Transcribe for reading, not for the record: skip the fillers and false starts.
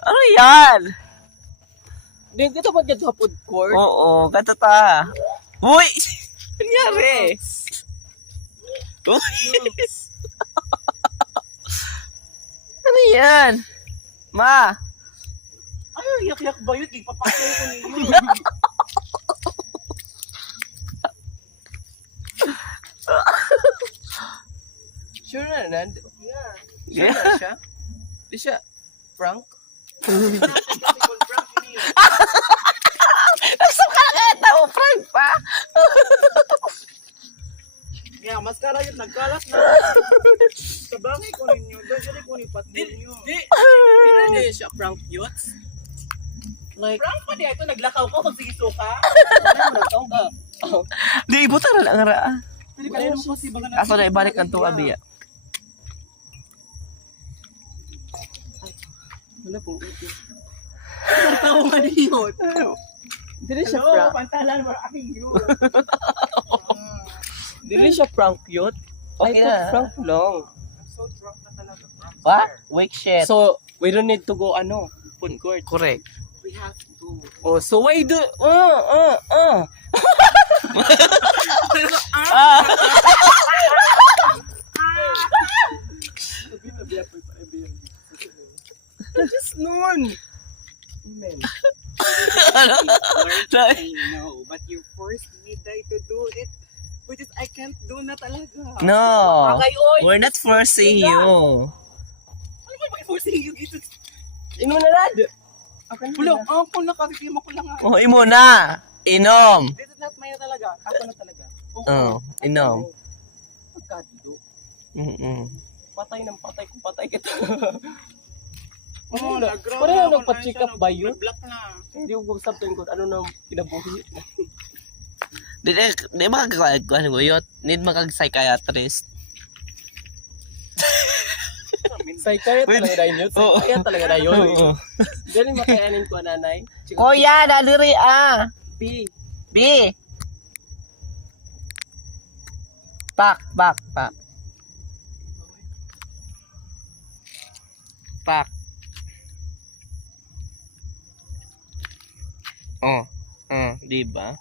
Ano yan? Hindi ka ba sa food court? Oo, gato ta. Uy! Nangyari? Uy! Ano yan? Ma! Ay, yak-yak ba yun? Ipapakay ko ninyo. Sure na, Nand? Yeah. Sure na siya? Di siya prank? Gusto ka na tao, Frank pa! Yeah, maskara yun, nagkalat na. Sabangay ko ninyo, doon ko nipat ninyo. Di na siya prank yun? Like, prank pa di ito, naglakaw ko kung sige suka. Ano ka? Di, ibutan na lang raa. Kaso na ibalik ang tuwa, Bia. Wala pong ito. Tawa nga niyon. Dili siya prank. Pantalan mo aking yun. Dili siya prank yun. Okay na. Prank lang. I'm so drunk na talaga. What? Wake shit. So, we don't need to go, food court. Correct. We have to. Oh, so why do... Just noon. Man. I know, but you forced me to do it. Which is, I can't do na talaga. No. Akay, oy. We're not forcing you. Ano ba forcing you dito? Inom na lad. Pulo, ako nakakikima ko lang nga. Oh, imo na. Inom. This is not mine talaga. Ako na talaga. Oh, inom. Pagkado. Patay ng patay kung patay kita. Oo, pareho nagpa-check up ba yun? Black na. Hindi ko sabihin ko ano nang kinabuhi. Di makakagkuhan mo yun? Need makag-psychiatrist. Psychiatrist talaga na yun. Psychiatrist talaga na yun. Dali makayanin ko, nanay. Kuya, daliri ah. B. B. Pak. Pak. Oh, di ba?